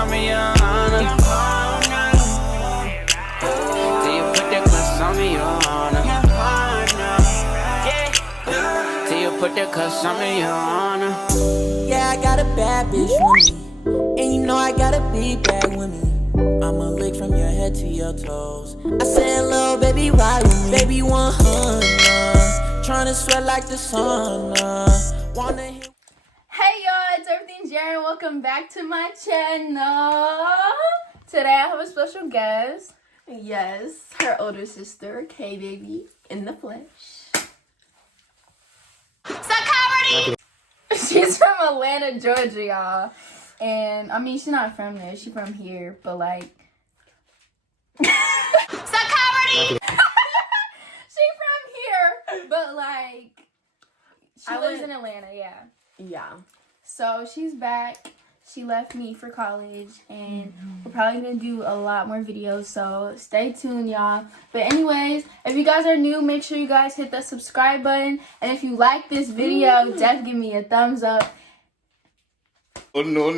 on me, Your Honor? Till you put that cuss on me, Your Honor? Till you put that cuss on me, Your Honor? Yeah, I got a bad bitch with me, and you know I got a big bag with me. I'ma lick from your head to your toes. I said, little baby, ride with me. Baby, 100, tryna sweat like the sun. Wanna hit. Hey y'all, it's Everythingjerin. Welcome back to my channel. Today I have a special guest. Yes, her older sister, K baby, in the flesh. Security! She's from Atlanta, Georgia, y'all. And I mean, she's not from there. She's from here, but like. Security! She's from here, but like. She lives in Atlanta, yeah. Yeah. So she's back. She left me for college, and we're probably gonna do a lot more videos, so stay tuned, y'all. But anyways, if you guys are new, make sure you guys hit that subscribe button, and if you like this video, definitely give me a thumbs up. Oh, no.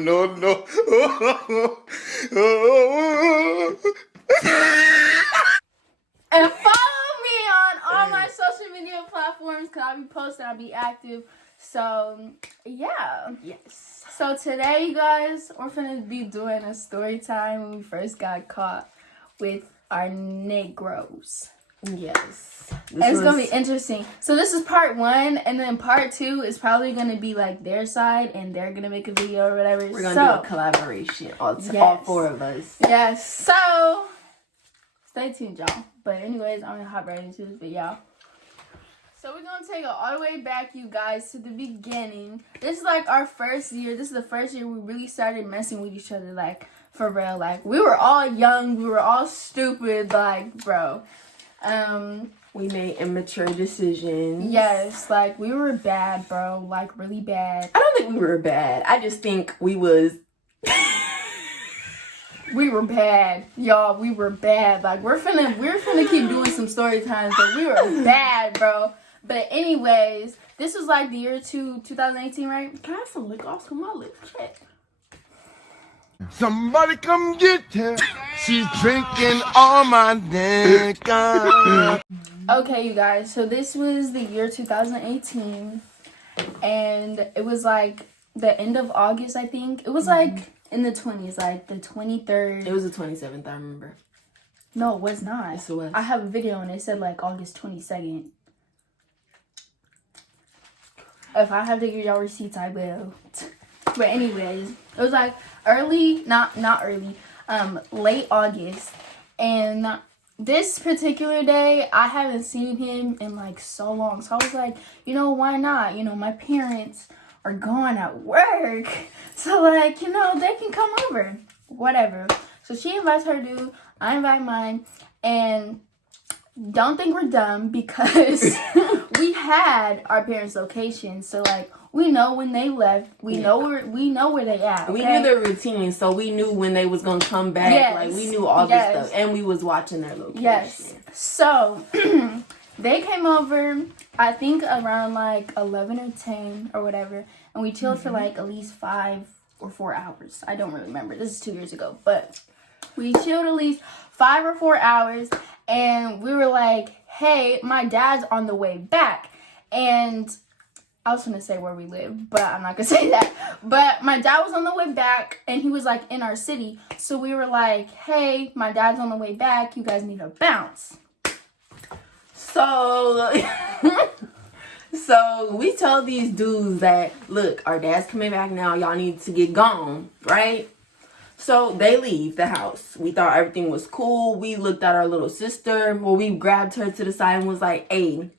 And follow me on all my social media platforms, because I'll be posting, I'll be active. So, yeah. Yes. So today, you guys, we're gonna be doing a story time when we first got caught with our Negroes. Yes. It's gonna be interesting. So this is part 1, and then part 2 is probably gonna be like their side, and they're gonna make a video or whatever. We're gonna do a collaboration, all 4 of us. Yes. So stay tuned, y'all. But anyways, I'm gonna hop right into this video. So we're going to take it all the way back, you guys, to the beginning. This is like our first year. This is the first year we really started messing with each other, like, for real. Like, we were all young. We were all stupid, like, bro. We made immature decisions. Yes, like, we were bad, bro. Like, really bad. I don't think we were bad. I just think we was... We were bad. Y'all, we were bad. Like, we're finna keep doing some story times, but we were bad, bro. But anyways, this was like the year 2018, right? Can I have some lick off my lips? Shit. Somebody come get her. She's drinking all my liquor. Okay, you guys. So this was the year 2018, and it was like the end of August, I think. It was like in the 20s, like the 23rd. It was the 27th, I remember. No, it was not. Yes, it was. I have a video, and it said like August 22nd. If I have to give y'all receipts, I will. But anyways, it was like late August. And this particular day, I haven't seen him in like so long. So I was like, you know, why not? You know, my parents are gone at work. So like, you know, they can come over. Whatever. So she invites her dude. I invite mine. And don't think we're dumb, because we had our parents' location, so like we know when they left, we know where they at. Okay? We knew their routine, so we knew when they was gonna come back. Yes. Like we knew all this stuff, and we was watching their location. Yes. So they came over, I think around like 11 or 10 or whatever, and we chilled for like at least 5 or 4 hours. I don't really remember. This is 2 years ago, but we chilled at least 5 or 4 hours. And we were like, hey, my dad's on the way back. And I was going to say where we live, but I'm not going to say that. But my dad was on the way back, and he was like in our city. So we were like, hey, my dad's on the way back. You guys need to bounce. So, so we told these dudes that, look, our dad's coming back now. Y'all need to get gone, right? So they leave the house. We thought everything was cool. We looked at our little sister. Well, we grabbed her to the side and was like, hey,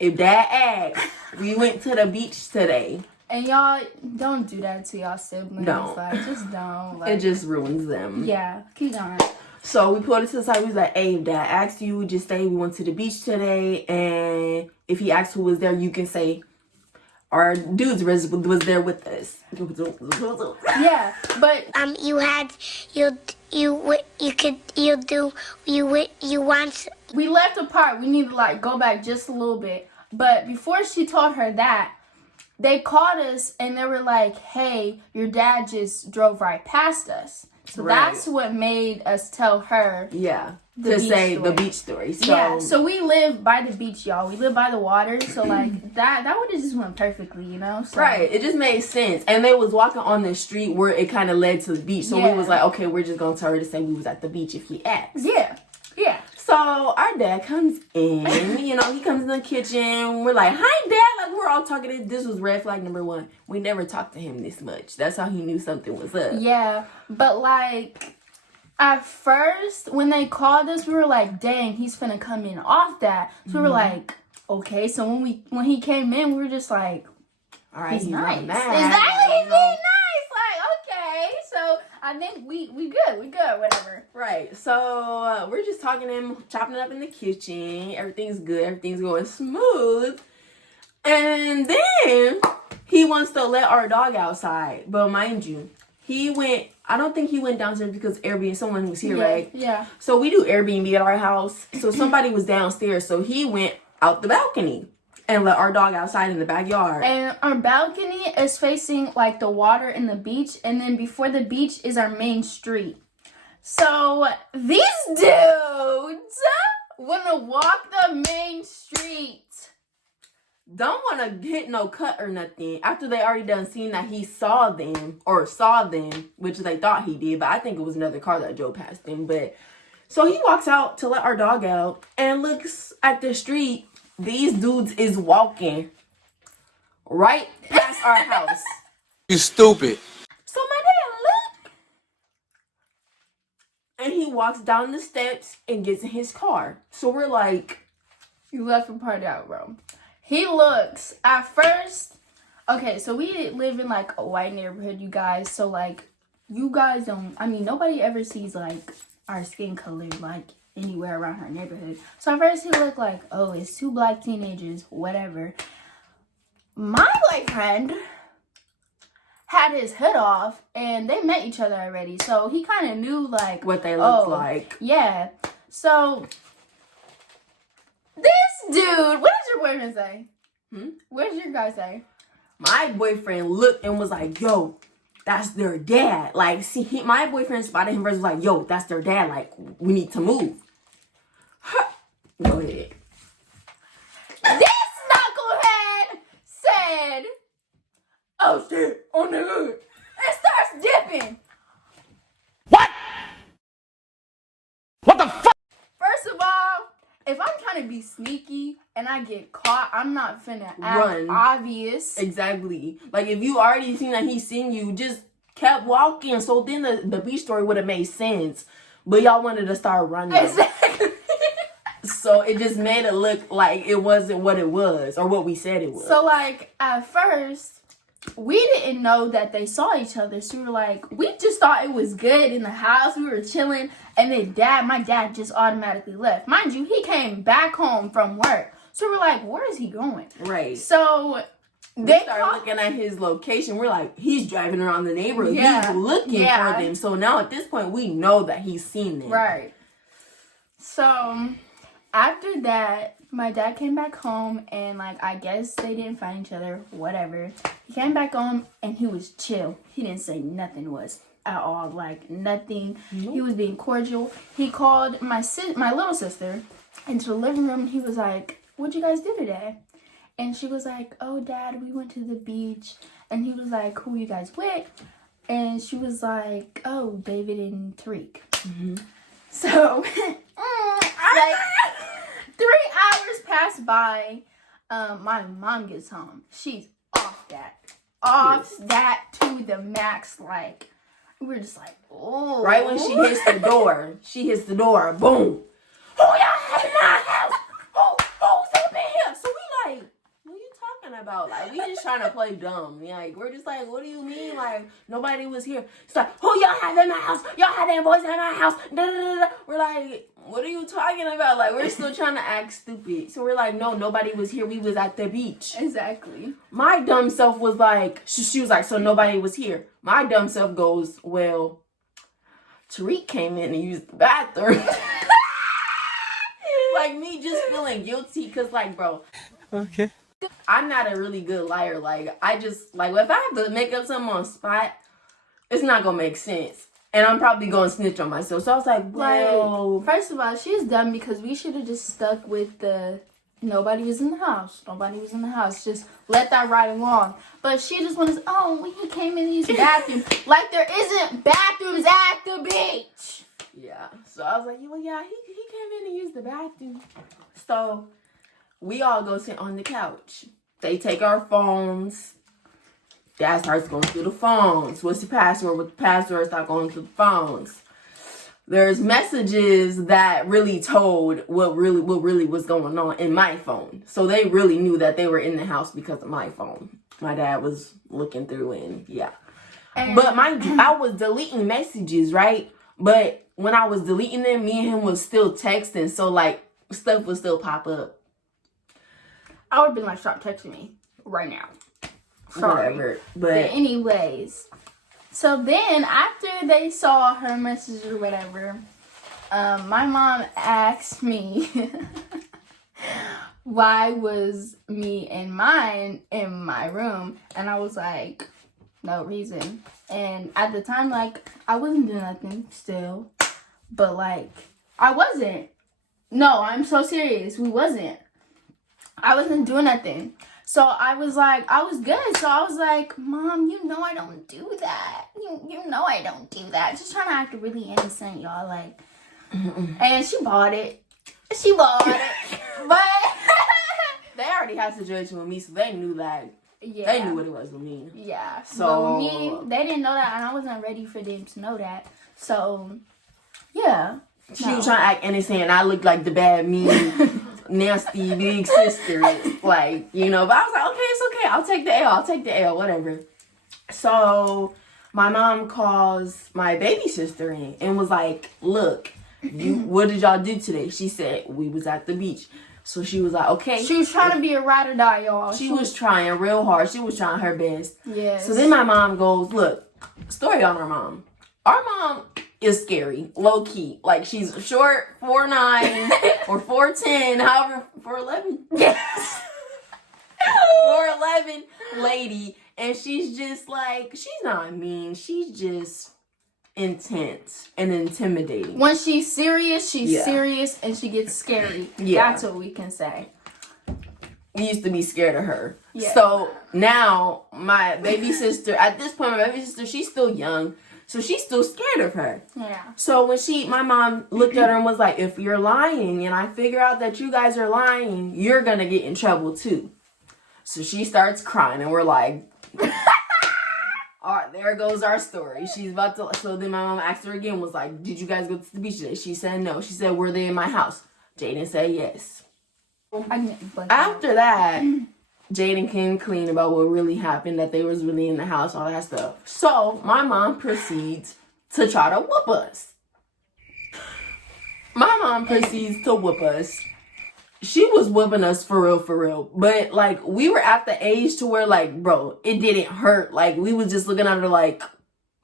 if dad asks, we went to the beach today. And y'all, don't do that to y'all siblings. Don't. Like, just don't. Like, It just ruins them. Yeah, keep going. So we pulled it to the side. We was like, hey, if dad asked you, just say we went to the beach today. And if he asked who was there, you can say our dudes was there with us. Yeah, but you want. we left apart. We need to like go back just a little bit. But before she told her that, they called us and they were like, hey, your dad just drove right past us. So that's what made us tell her. Yeah. The beach story. So, yeah, so we live by the beach, y'all. We live by the water, so like that would have just went perfectly, you know? So, right, it just made sense. And they was walking on the street where it kind of led to the beach. So we was like, okay, we're just gonna tell her to say we was at the beach if he asks. Yeah. So our dad comes in, you know, he comes in the kitchen. We're like, hi, Dad. Like, we're all talking. This was red flag number 1. We never talked to him this much. That's how he knew something was up. Yeah, but like, at first, when they called us, we were like, dang, he's finna come in off that. So we were like, okay. So when he came in, we were just like, all right, he's nice. Mad. Exactly, he's being nice. Like, okay. So I think we good, whatever. Right. So we're just talking to him, chopping it up in the kitchen. Everything's good. Everything's going smooth. And then he wants to let our dog outside. But mind you, I don't think he went downstairs because Airbnb, someone was here, right? Yeah. So we do Airbnb at our house. So somebody was downstairs. So he went out the balcony and let our dog outside in the backyard. And our balcony is facing like the water and the beach. And then before the beach is our main street. So these dudes want to walk the main street. Don't want to hit no cut or nothing after they already done seen that he saw them, which they thought he did, but I think it was another car that drove past them. But so he walks out to let our dog out and looks at the street. These dudes is walking right past our house. You stupid. So my dad look, and he walks down the steps and gets in his car. So we're like, you left a part out, bro. He looks, at first, okay, so we live in, like, a white neighborhood, you guys. So, like, you guys don't, nobody ever sees, like, our skin color, like, anywhere around our neighborhood. So, at first, he looked like, oh, it's 2 black teenagers, whatever. My boyfriend had his hood off, and they met each other already. So, he kind of knew, like, what they looked like. Yeah. So, this dude, what does your boyfriend say? What does your guy say? My boyfriend looked and was like, yo, that's their dad. Like, see, my boyfriend spotted him first, was like, yo, that's their dad. Like, we need to move. Go ahead. This knucklehead said, oh shit, on the hood. And starts dipping. What? What the fuck? First of all, if I'm trying to be sneaky and I get caught, I'm not finna act obvious. Exactly. Like, if you already seen that he seen you, just kept walking. So then the beach story would have made sense. But y'all wanted to start running. Exactly. So it just made it look like it wasn't what it was or what we said it was. So, like, at first, we didn't know that they saw each other. So we were like, we just thought it was good in the house. We were chilling. And then my dad just automatically left. Mind you, he came back home from work. So we're like, where is he going? Right. So they started looking at his location. We're like, he's driving around the neighborhood. Yeah. He's looking for them. So now at this point, we know that he's seen them. Right. So after that, my dad came back home and, like, I guess they didn't find each other, whatever. He came back home and he was chill. He didn't say nothing was at all, like, nothing. Nope. He was being cordial. He called my little sister into the living room and he was like, what'd you guys do today? And she was like, oh, Dad, we went to the beach. And he was like, who you guys with? And she was like, oh, David and Tariq. Mm-hmm. So, like, 3 hours pass by. My mom gets home. She's off that to the max. Like, we're just like, oh. Right when she hits the door, boom. Who y'all in my house? Who's up in here? So we like, what are you talking about? Like, we just trying to play dumb. Like, we're just like, what do you mean? Like, nobody was here. It's like, who y'all have in my house? Y'all have them boys in my house. Da, da, da, da. We're like, what are you talking about? Like, we're still trying to act stupid. So we're like, no, nobody was here. We was at the beach. Exactly. My dumb self was like, she was like, so nobody was here. My dumb self goes, well, Tariq came in and used the bathroom. Like, me just feeling guilty because, like, bro. Okay. I'm not a really good liar. Like, I just, like, if I have to make up something on spot, it's not going to make sense. And I'm probably going to snitch on myself. So I was like, well. Like, first of all, she's dumb because we should have just stuck with the nobody was in the house. Nobody was in the house. Just let that ride along. But she just wants, oh, when he came in to use the bathroom. Like, there isn't bathrooms at the beach. Yeah. So I was like, well, yeah, he came in to use the bathroom. So we all go sit on the couch. They take our phones. Dad starts going through the phones. What's the password? With the password, start going through the phones. There's messages that really told what really was going on in my phone. So they really knew that they were in the house because of my phone. My dad was looking through and yeah. But mind you, I was deleting messages, right? But when I was deleting them, me and him was still texting. So like stuff would still pop up. I would have been like, stop texting me right now. Sorry. Whatever. But anyways, so then after they saw her message or whatever, my mom asked me why was me and mine in my room, and I was like, no reason. And at the time, like, I wasn't doing nothing still, but like, I wasn't. No, I'm so serious. We wasn't. I wasn't doing nothing. So I was like, I was good. So I was like, Mom, you know I don't do that. You know I don't do that. Just trying to act really innocent, y'all. Like, and she bought it. She bought it. But they already had a situation with me, so they knew that. Yeah. They knew what it was with me. Yeah. So but with me, they didn't know that, and I wasn't ready for them to know that. So, yeah. She was trying to act innocent, and I looked like the bad, mean, nasty big sister. Like, you know, but I was like, okay, it's okay. I'll take the L, whatever. So my mom calls my baby sister in and was like, look, what did y'all do today? She said, we was at the beach. So she was like, okay. She was trying to be a ride or die, y'all. She was trying real hard. She was trying her best. Yes. So then my mom goes, look, story on our mom. Our mom is scary, low key. Like, she's short, 4'9" or 4'10", however, 4'11". Yes. 4'11" lady, and she's just like, she's not mean. She's just intense and intimidating. When she's serious, she's serious, and she gets scary. Yeah. That's what we can say. We used to be scared of her. Yeah. So now my baby sister, at this point, my baby sister, she's still young. So she's still scared of her. Yeah. So when my mom looked at her and was like, if you're lying and I figure out that you guys are lying, you're going to get in trouble too. So she starts crying and we're like, all right, there goes our story. She's about to, so then my mom asked her again, was like, did you guys go to the beach today? She said no. She said, were they in my house? Jaden said yes. After that, Jaden came clean about what really happened, that they was really in the house, all that stuff. So my mom proceeds to try to whoop us. My mom proceeds to whoop us. She was whooping us for real. But like, we were at the age to where like, bro, it didn't hurt. Like, we was just looking at her like,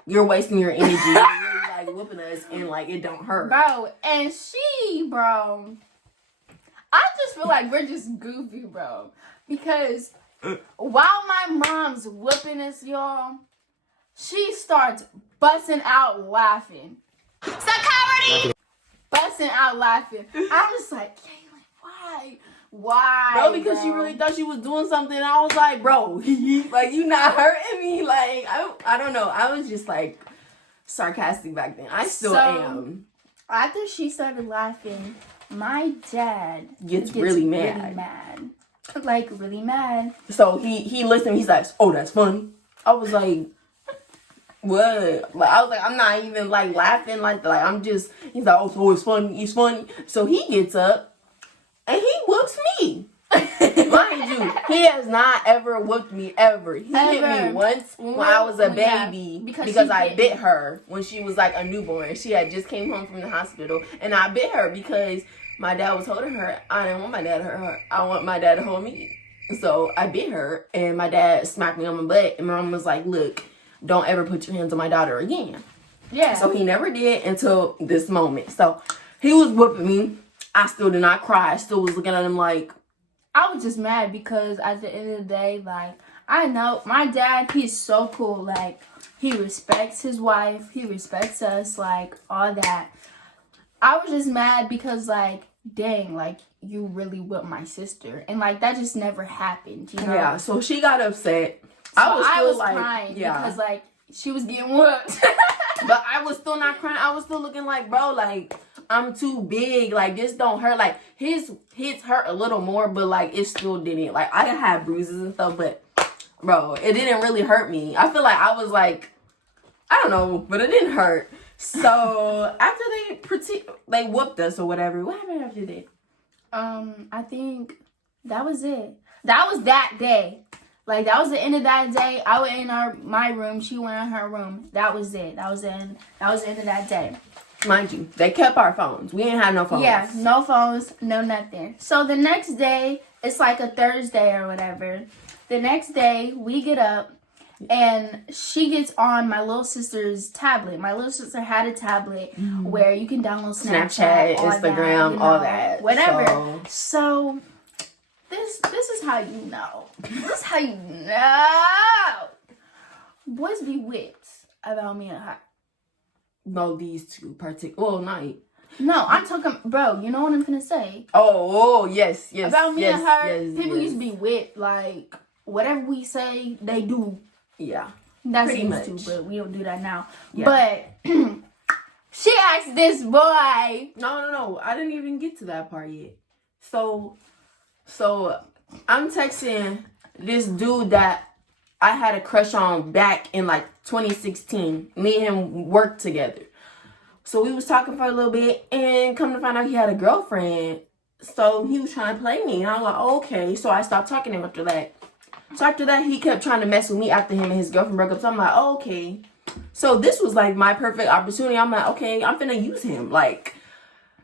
you're wasting your energy. You're really like whooping us and like, it don't hurt. Bro, and bro, I just feel like we're just goofy, bro. Because while my mom's whooping us, y'all, she starts busting out laughing. Security! Busting out laughing. I'm just like, Kaylin, why? Bro, because she really thought she was doing something. I was like, bro, like, you not hurting me. Like, I don't know. I was just like sarcastic back then. I still am. After she started laughing, my dad gets really mad. Like, really mad. So he listened. He's like, oh, that's funny. I was like, what? Like, I was like, I'm not even like laughing like I'm just. He's like, oh, so it's funny. It's funny. So he gets up and he whoops me. Mind you, he has not ever whooped me ever. He hit me once when I was a baby because I bit her when she was like a newborn. She had just came home from the hospital, and I bit her because my dad was holding her. I didn't want my dad to hurt her. I want my dad to hold me. So I bit her, and my dad smacked me on my butt, and my mom was like, look, don't ever put your hands on my daughter again. Yeah. So he never did until this moment. So he was whooping me. I still did not cry. I still was looking at him like. I was just mad because at the end of the day, like, I know my dad, he's so cool. Like, He respects his wife. He respects us, like, all that. I was just mad because, like, dang, like, you really whipped my sister. And, like, that just never happened, you know? Yeah, so she got upset. So I was like, crying because, like, she was getting whooped. But I was still not crying. I was still looking like, bro, like, I'm too big. Like, this don't hurt. Like, his hurt a little more, but, like, it still didn't. Like, I didn't have bruises and stuff, but, bro, it didn't really hurt me. I feel like I was, like, I don't know, but it didn't hurt. So, after they whooped us or whatever, what happened after that? I think that was it. That was that day. Like, that was the end of that day. I went in my room. She went in her room. That was it. That was the end of that day. Mind you, they kept our phones. We didn't have no phones. Yeah, no phones, no nothing. So the next day, it's like a Thursday or whatever. The next day, we get up, and she gets on my little sister's tablet. My little sister had a tablet where you can download Snapchat, Instagram, that, you know, all that. Whatever. So this is how you know. This is how you know. Boys be whipped about me and her. No, these two well, not. No, I'm talking, bro, you know what I'm finna say? Oh, yes. About me yes, and her, yes, people yes. used to be whipped. Like, whatever we say, they do. Yeah. That's pretty used much. to, but we don't do that now. Yeah. But she asked this boy. No. I didn't even get to that part yet. So I'm texting this dude that I had a crush on back in like 2016. Me and him worked together. So we was talking for a little bit, and come to find out he had a girlfriend. So he was trying to play me, and I was like, oh, okay. So I stopped talking to him after that. So after that, he kept trying to mess with me after him and his girlfriend broke up. So I'm like, oh, okay. So this was like my perfect opportunity. I'm like, okay, I'm finna use him. Like,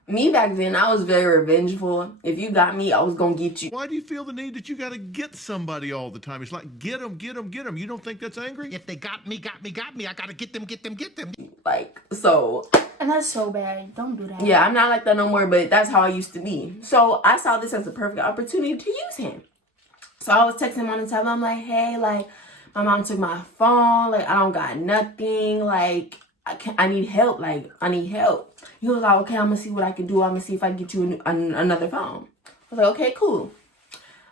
me back then, I was very revengeful. If you got me, I was gonna get you. Why do you feel the need that you got to get somebody all the time? It's like, get them. You don't think that's angry? If they got me, I gotta get them. Like, so. And that's so bad. Don't do that. Yeah, I'm not like that no more, but that's how I used to be. So I saw this as a perfect opportunity to use him. So I was texting him on the tablet. I'm like, hey, like, my mom took my phone. Like, I don't got nothing. Like, I need help. Like, I need help. He was like, okay, I'm going to see what I can do. I'm going to see if I can get you another phone. I was like, okay, cool.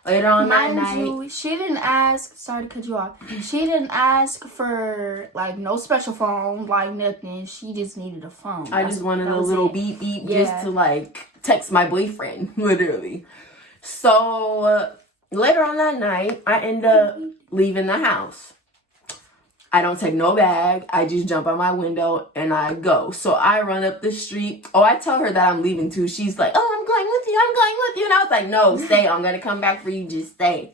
Later on that night. She didn't ask. Sorry to cut you off. She didn't ask for, like, no special phone, like, nothing. She just needed a phone. I just wanted a little beep just to, like, text my boyfriend, literally. So, later on that night, I end up leaving the house. I don't take no bag. I just jump out my window and I go. So I run up the street. Oh, I tell her that I'm leaving too. She's like, oh, I'm going with you. And I was like, no, stay. I'm going to come back for you. Just stay.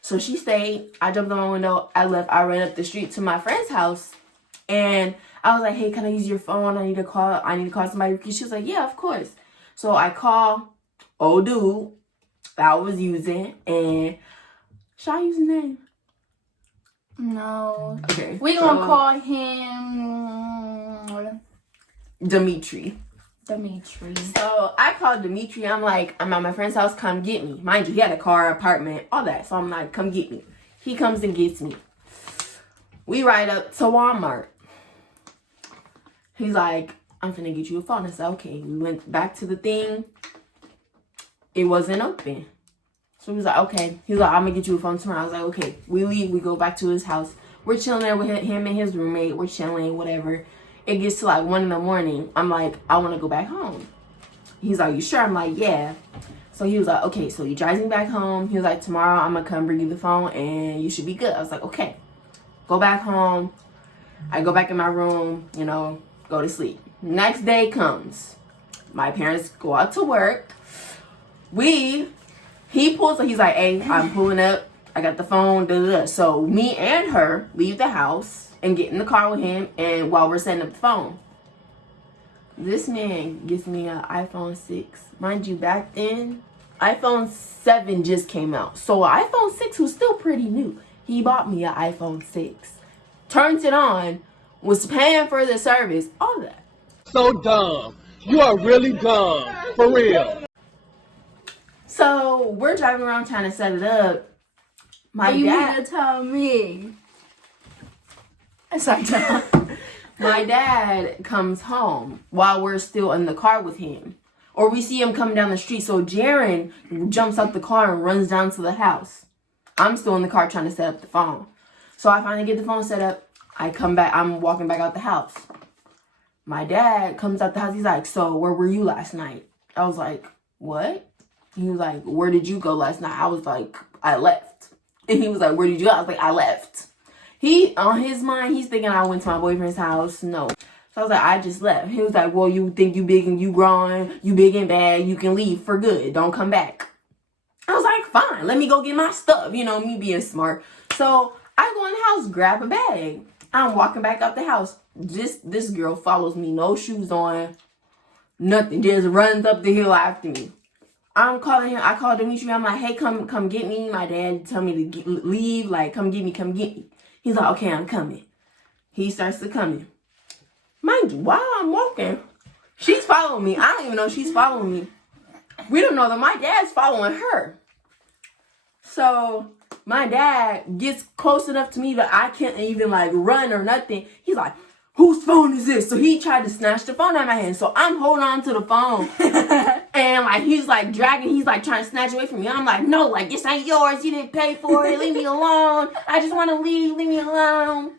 So she stayed. I jumped out my window. I left. I ran up the street to my friend's house. And I was like, hey, can I use your phone? I need to call somebody. She was like, yeah, of course. So I call old dude that I was using. And should I use his name? No. Okay. We gonna call him Dimitri. So I called Dimitri. I'm like, I'm at my friend's house. Come get me. Mind you, he had a car, apartment, all that. So I'm like, come get me. He comes and gets me. We ride up to Walmart. He's like, I'm finna get you a phone. I said, okay. We went back to the thing. It wasn't open. So he was like, okay. He was like, I'm gonna get you a phone tomorrow. I was like, okay. We leave. We go back to his house. We're chilling there with him and his roommate. We're chilling, whatever. It gets to like 1 a.m. I'm like, I want to go back home. He's like, you sure? I'm like, yeah. So he was like, okay. So he drives me back home. He was like, tomorrow I'm gonna come bring you the phone and you should be good. I was like, okay. Go back home. I go back in my room, you know, go to sleep. Next day comes. My parents go out to work. He pulls up. He's like, hey, I'm pulling up. I got the phone. Da, da, da. So me and her leave the house and get in the car with him. And while we're setting up the phone, this man gives me an iPhone 6. Mind you, back then, iPhone 7 just came out. So iPhone 6 was still pretty new. He bought me an iPhone 6. Turns it on. Was paying for the service. All that. So dumb. You are really dumb. For real. So we're driving around trying to set it up. My you dad. need to tell me. Sorry, John. My dad comes home while we're still in the car with him. Or we see him coming down the street. So Jaren jumps out the car and runs down to the house. I'm still in the car trying to set up the phone. So I finally get the phone set up. I come back. I'm walking back out the house. My dad comes out the house. He's like, so where were you last night? I was like, what? He was like, where did you go last night? I was like, I left. And he was like, where did you go? I was like, I left. He, on his mind, he's thinking I went to my boyfriend's house. No. So I was like, I just left. He was like, well, you think you big and you growing, you big and bad, you can leave for good. Don't come back. I was like, fine, let me go get my stuff. You know, me being smart. So I go in the house, grab a bag. I'm walking back out the house. This girl follows me, no shoes on, nothing. Just runs up the hill after me. I'm calling him. I call Dimitri. I'm like, hey, come get me. My dad tell me to leave. Like, come get me. He's like, okay, I'm coming. He starts to coming. Mind you, while I'm walking, she's following me. I don't even know she's following me. We don't know that my dad's following her. So my dad gets close enough to me that I can't even like run or nothing. He's like, whose phone is this? So he tried to snatch the phone out of my hand. So I'm holding on to the phone. And like he's like dragging, he's like trying to snatch away from me. I'm like, no, like this ain't yours. You didn't pay for it. Leave me alone. I just want to leave. Leave me alone.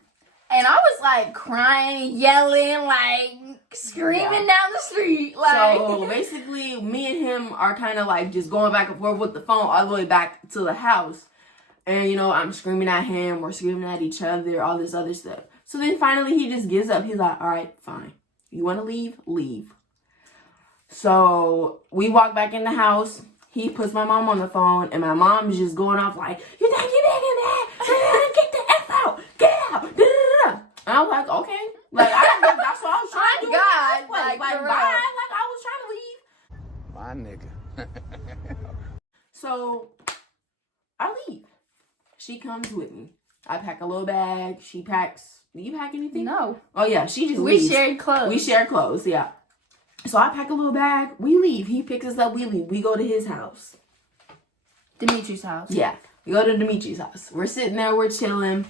And I was like crying, yelling, like screaming down the street. Like, so basically, me and him are kind of like just going back and forth with the phone all the way back to the house. And you know, I'm screaming at him, we're screaming at each other, all this other stuff. So then finally he just gives up. He's like, all right, fine. You want to leave? Leave. So we walk back in the house. He puts my mom on the phone, and my mom's just going off like, you think you big and bad? Get the F out. Get out. And I was like, okay. Like, that's what I was trying to do. God, Like for bye. real. Like, I was trying to leave. My nigga. So, I leave. She comes with me. I pack a little bag. She packs. Do you pack anything? no. Oh, yeah. She just We leaves. shared clothes. We share clothes, yeah. So, I pack a little bag. We leave. He picks us up. We leave. We go to his house. Dimitri's house. Yeah. We go to Dimitri's house. We're sitting there. We're chilling.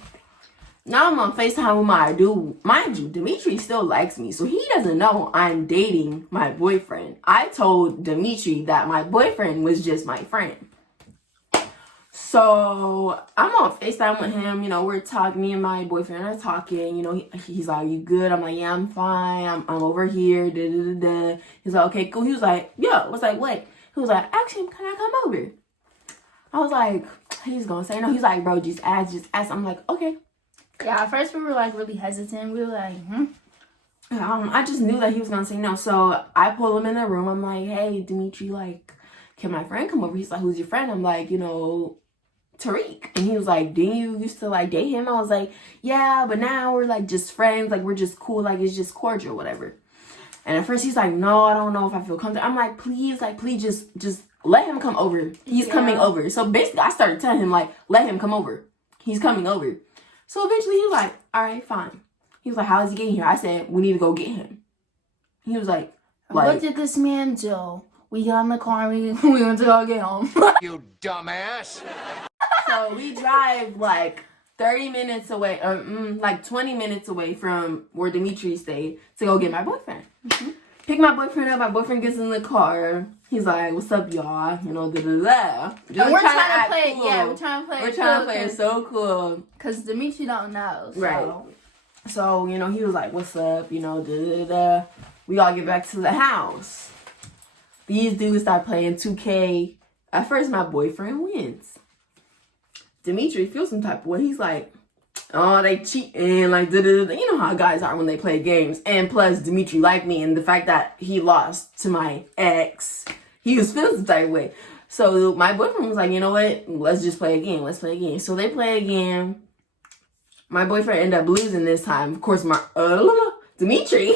Now I'm on FaceTime with my dude. Mind you, Dimitri still likes me. So he doesn't know I'm dating my boyfriend. I told Dimitri that my boyfriend was just my friend. So I'm on FaceTime with him. You know, we're talking. Me and my boyfriend are talking. You know, he's like, you good? I'm like, yeah, I'm fine. I'm over here. Da, da, da, da. He's like, okay, cool. He was like, yo. I was like, what? He was like, actually, can I come over? I was like, he's going to say no. He's like, bro, just ask. I'm like, okay. Yeah, at first we were like really hesitant. We were like, I just knew that he was gonna say no. So I pull him in the room. I'm like, hey, Dimitri, like, can my friend come over? He's like, who's your friend? I'm like, you know, Tariq. And he was like, didn't you used to like date him? I was like, yeah, but now we're like just friends. Like, we're just cool. Like, it's just cordial, whatever. And at first he's like, no, I don't know if I feel comfortable. I'm like, please just let him come over. He's coming over. So basically I started telling him like, let him come over. He's coming over. So eventually he was like, all right, fine. He was like, how is he getting here? I said, we need to go get him. He was like, what did this man do? We got in the car and we went to go get him. You dumbass. So we drive like 30 minutes away, like 20 minutes away from where Dimitri stayed to go get my boyfriend. Mm-hmm. Pick my boyfriend up. My boyfriend gets in the car. He's like, what's up, y'all? You know, da-da-da. And we're trying to play, cool. yeah, we're trying to play We're trying to play it so cool. Because Dimitri don't know, so. Right. So, you know, he was like, what's up? You know, da-da-da. We all get back to the house. These dudes start playing 2K. At first, my boyfriend wins. Dimitri feels some type of way. He's like, oh, they cheating, like, da-da-da. You know how guys are when they play games. And plus, Dimitri liked me, and the fact that he lost to my ex, he was feeling some type of way. So my boyfriend was like, you know what? Let's just play again. Let's play again. So they play again. My boyfriend ended up losing this time. Of course, my Dimitri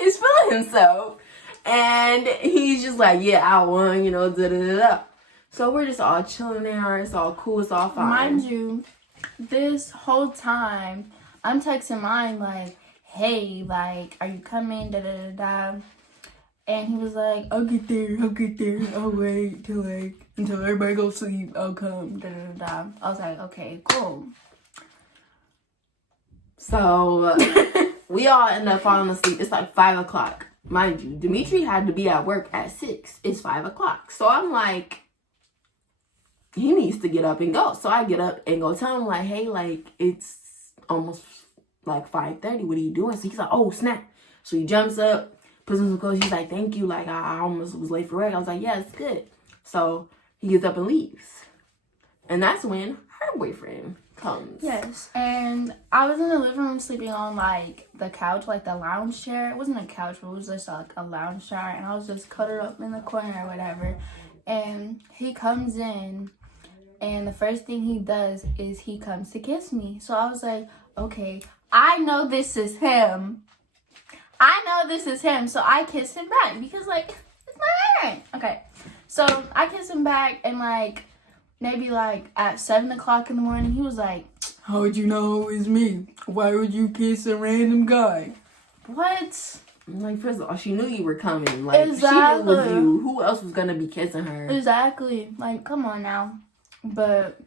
is feeling himself. And he's just like, yeah, I won, you know, da-da-da-da. So we're just all chilling there. It's all cool. It's all fine. Mind you, this whole time, I'm texting mine like, hey, like, are you coming? Da da da da. And he was like, I'll get there. I'll wait till like until everybody goes to sleep. I'll come. Da da da da. I was like, okay, cool. So we all end up falling asleep. It's like 5 o'clock. Mind you, Dimitri had to be at work at 6. It's 5 o'clock. So I'm like, he needs to get up and go. So I get up and go tell him, like, hey, like, it's almost like 5:30. What are you doing? So he's like, oh, snap. So he jumps up, puts on some clothes. He's like, thank you. Like, I almost was late for work. I was like, yeah, it's good. So he gets up and leaves. And that's when her boyfriend comes. Yes, and I was in the living room sleeping on, like, the couch, like, the lounge chair. It wasn't a couch, but it was just, like, a lounge chair, and I was just cuddled up in the corner or whatever. And he comes in, and the first thing he does is he comes to kiss me. So I was like, okay, I know this is him. So I kissed him back because, like, it's my parent. Okay, so I kissed him back, and, like, maybe, like, at 7 o'clock in the morning, he was like, how would you know it was me? Why would you kiss a random guy? What? Like, first of all, she knew you were coming. Like, Exactly. She knew it was you. Who else was going to be kissing her? Exactly. Like, come on now. But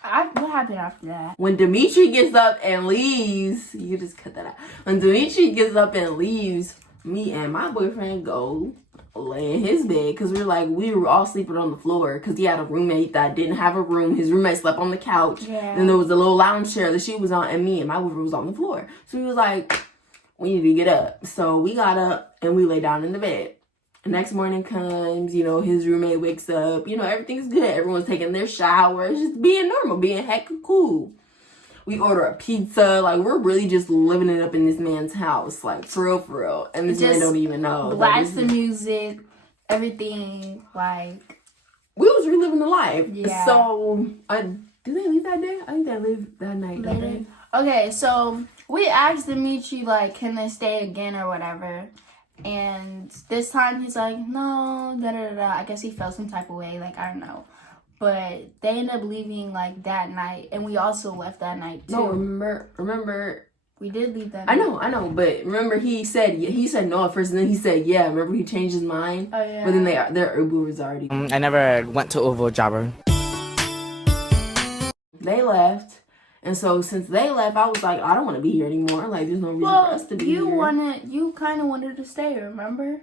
what happened after that? When Dimitri gets up and leaves, you just cut that out. When Dimitri gets up and leaves, me and my boyfriend go lay in his bed because we were all sleeping on the floor because he had a roommate that didn't have a room. His roommate slept on the couch. Yeah. Then there was a little lounge chair that she was on, and me and my boyfriend was on the floor. So he was like, we need to get up. So we got up and we lay down in the bed. The next morning comes, you know, his roommate wakes up, you know, everything's good. Everyone's taking their showers, just being normal, being hecka cool. We order a pizza. Like, we're really just living it up in this man's house. Like, for real, for real. And this man don't even know. Blast the music, everything, like. We was reliving the life. Yeah. So, did they leave that day? I think they leave that night. Later. Okay, so we asked Dimitri, like, can they stay again or whatever. And this time he's like, no, da-da-da-da. I guess he felt some type of way. Like, I don't know. But they ended up leaving, like, that night. And we also left that night, too. No, remember. We did leave that night. I know. But remember, he said no at first. And then he said, yeah. Remember, he changed his mind? Oh, yeah. But then their Uber was already... I never went to Ovo Jabber. They left. And so, since they left, I was like, I don't want to be here anymore. Like, there's no reason for us to be here. You kind of wanted to stay, remember?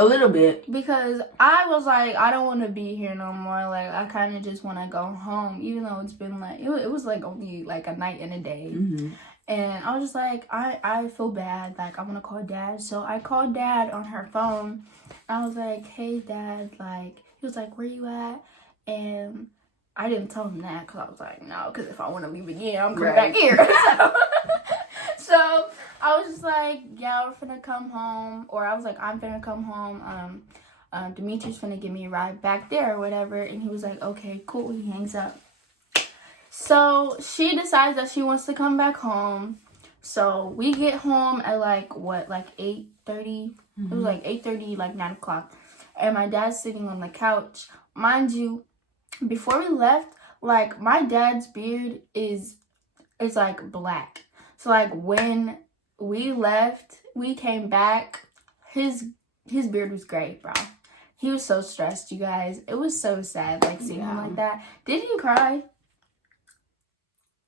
A little bit. Because I was like, I don't want to be here no more. Like, I kind of just want to go home. Even though it's been like, it was like only like a night and a day. Mm-hmm. And I was just like, I feel bad. Like, I want to call Dad. So I called Dad on her phone. I was like, hey, Dad. Like, he was like, where you at? And I didn't tell him that because I was like, no. Because if I want to leave again, I'm coming back here. So I was just like, yeah, we're finna come home. Or I was like, I'm finna come home. Dimitri's finna give me a ride back there or whatever. And he was like, okay, cool. He hangs up. So she decides that she wants to come back home. So we get home at like 8:30? Mm-hmm. It was like 8:30, like 9 o'clock. And my dad's sitting on the couch. Mind you, before we left, like, my dad's beard is like black. So, like, when we left, we came back, his beard was gray, bro. He was so stressed, you guys. It was so sad, like, seeing him like that. Did he cry?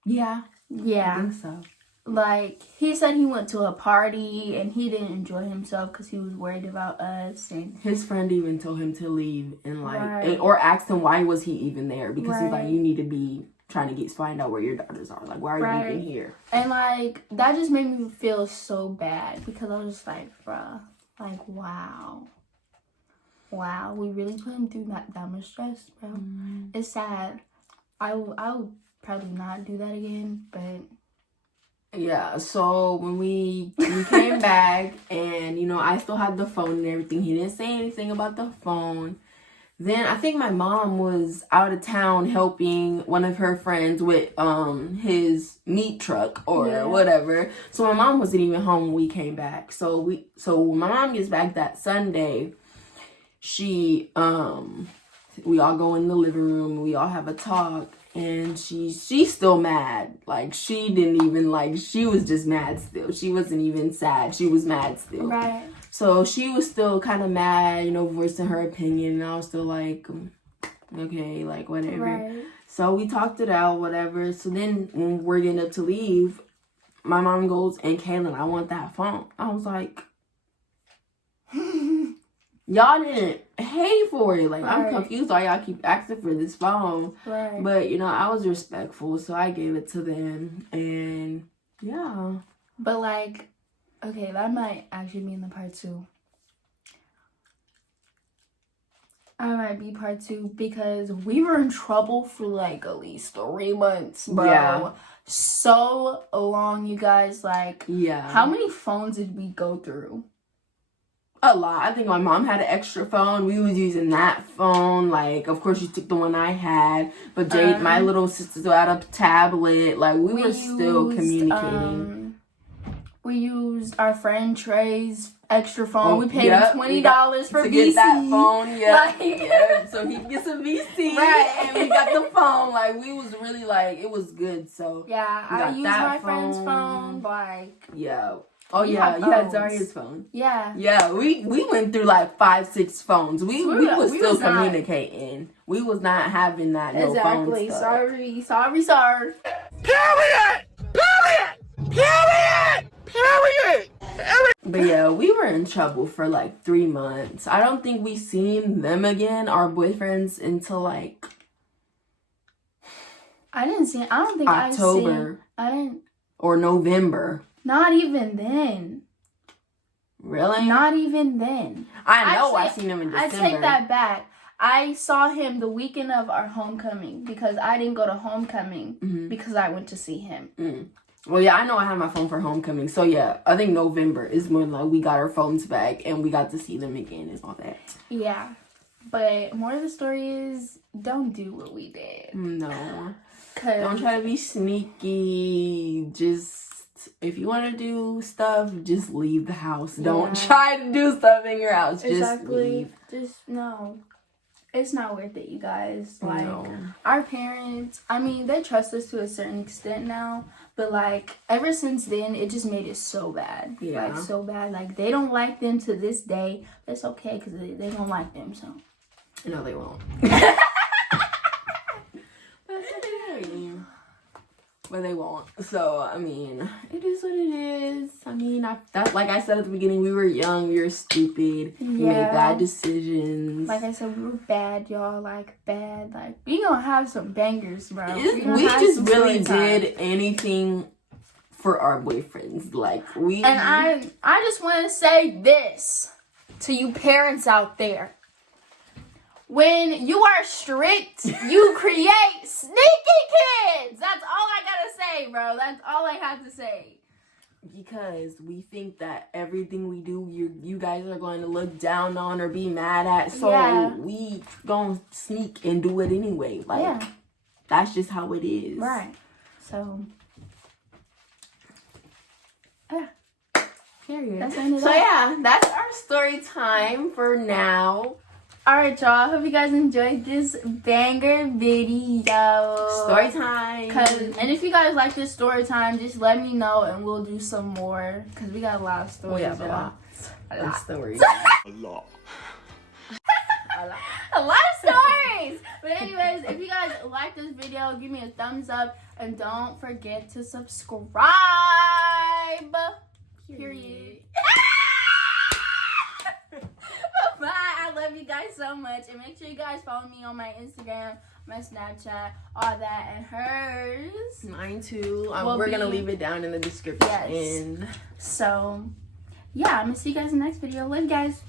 Yeah. Yeah. I think so. Like, he said he went to a party and he didn't enjoy himself because he was worried about us. And his friend even told him to leave and like, right. or asked him why was he even there, because right. he's like, you need to be trying to find out where your daughters are. Like, why are right. you even here? And like, that just made me feel so bad because I was just like, bruh, like, wow, we really put him through that much stress, bro. Mm. It's sad. I would probably not do that again, but. Yeah, so when we came back and, you know, I still had the phone and everything. He didn't say anything about the phone. Then I think my mom was out of town helping one of her friends with his meat truck or whatever. So my mom wasn't even home when we came back. So when my mom gets back that Sunday, we all go in the living room, we all have a talk. And she's still mad. Like, she didn't even, like, she was just mad still. She wasn't even sad. She was mad still. Right. So she was still kind of mad, you know, voicing her opinion. And I was still like, okay, like, whatever. Right. So we talked it out, whatever. So then when we're getting up to leave, my mom goes, and Kaylin, I want that phone. I was like, y'all didn't pay for it. Like, I'm confused why y'all keep asking for this phone. Right. But, you know, I was respectful, so I gave it to them. And, yeah. But, like, okay, that might actually be in the part 2. I might be part 2 because we were in trouble for, like, at least 3 months, bro. Yeah. So long, you guys. Like, Yeah. how many phones did we go through? A lot. I think my mom had an extra phone. We was using that phone. Like, of course, you took the one I had. But Jade, my little sister had a tablet. Like, we were still communicating. We used our friend Trey's extra phone. We paid him $20 for to VC. Get that phone, yeah. Like, So he could get some VC. Right. And we got the phone. Like, we was really, like, it was good. So, yeah, I used my friend's phone. Like, yeah. Oh, we yeah, had you had phones. Zaria's phone. Yeah. Yeah, we went through like 5-6 phones. We was still was not- communicating. We was not having that no phone Exactly. stuff. Sorry. Period! Period! Period! Period! But yeah, we were in trouble for like 3 months. I don't think we seen them again, our boyfriends, until like I don't think October. I didn't. Or November. Not even then. Really? Not even then. I know I Actually, seen him in I December. take that back. I saw him the weekend of our homecoming because I didn't go to homecoming because I went to see him. Well, yeah, I know I had my phone for homecoming. So yeah, I think November is when like we got our phones back and we got to see them again and all that. Yeah. But more of the story is don't do what we did. No. 'Cause Don't try to be sneaky. Just, if you want to do stuff, just leave the house. Don't try to do stuff in your house. Just leave. Just no. It's not worth it, you guys. Like, No. our parents, I mean, they trust us to a certain extent now. But, like, ever since then, it just made it so bad. Yeah. Like, so bad. Like, they don't like them to this day. But it's okay because they don't like them, so. No, they won't. But they won't. So, I mean, it is what it is. I mean, that, like I said at the beginning, we were young, we were stupid, we made bad decisions. Like I said, we were bad, y'all. Like, bad. Like, we gonna have some bangers, bro. We just really did anything for our boyfriends. Like, we... And I just want to say this to you parents out there. When you are strict, you create sneaky kids. That's all I gotta say, bro. That's all I have to say. Because we think that everything we do, you guys are going to look down on or be mad at. So we gonna sneak and do it anyway. Like, that's just how it is. Right. So, yeah. Period. That's that's our story time for now. Alright, y'all. Hope you guys enjoyed this banger video. Story time. And if you guys like this story time, just let me know and we'll do some more. Because we got a lot of stories. We have a lot of stories. A lot. A lot of stories. But anyways, if you guys like this video, give me a thumbs up. And don't forget to subscribe. Period. Bye. I love you guys so much. And make sure you guys follow me on my Instagram, my Snapchat, all that, and hers. Mine too. We're going to leave it down in the description. Yes. So, yeah, I'm going to see you guys in the next video. Love you guys.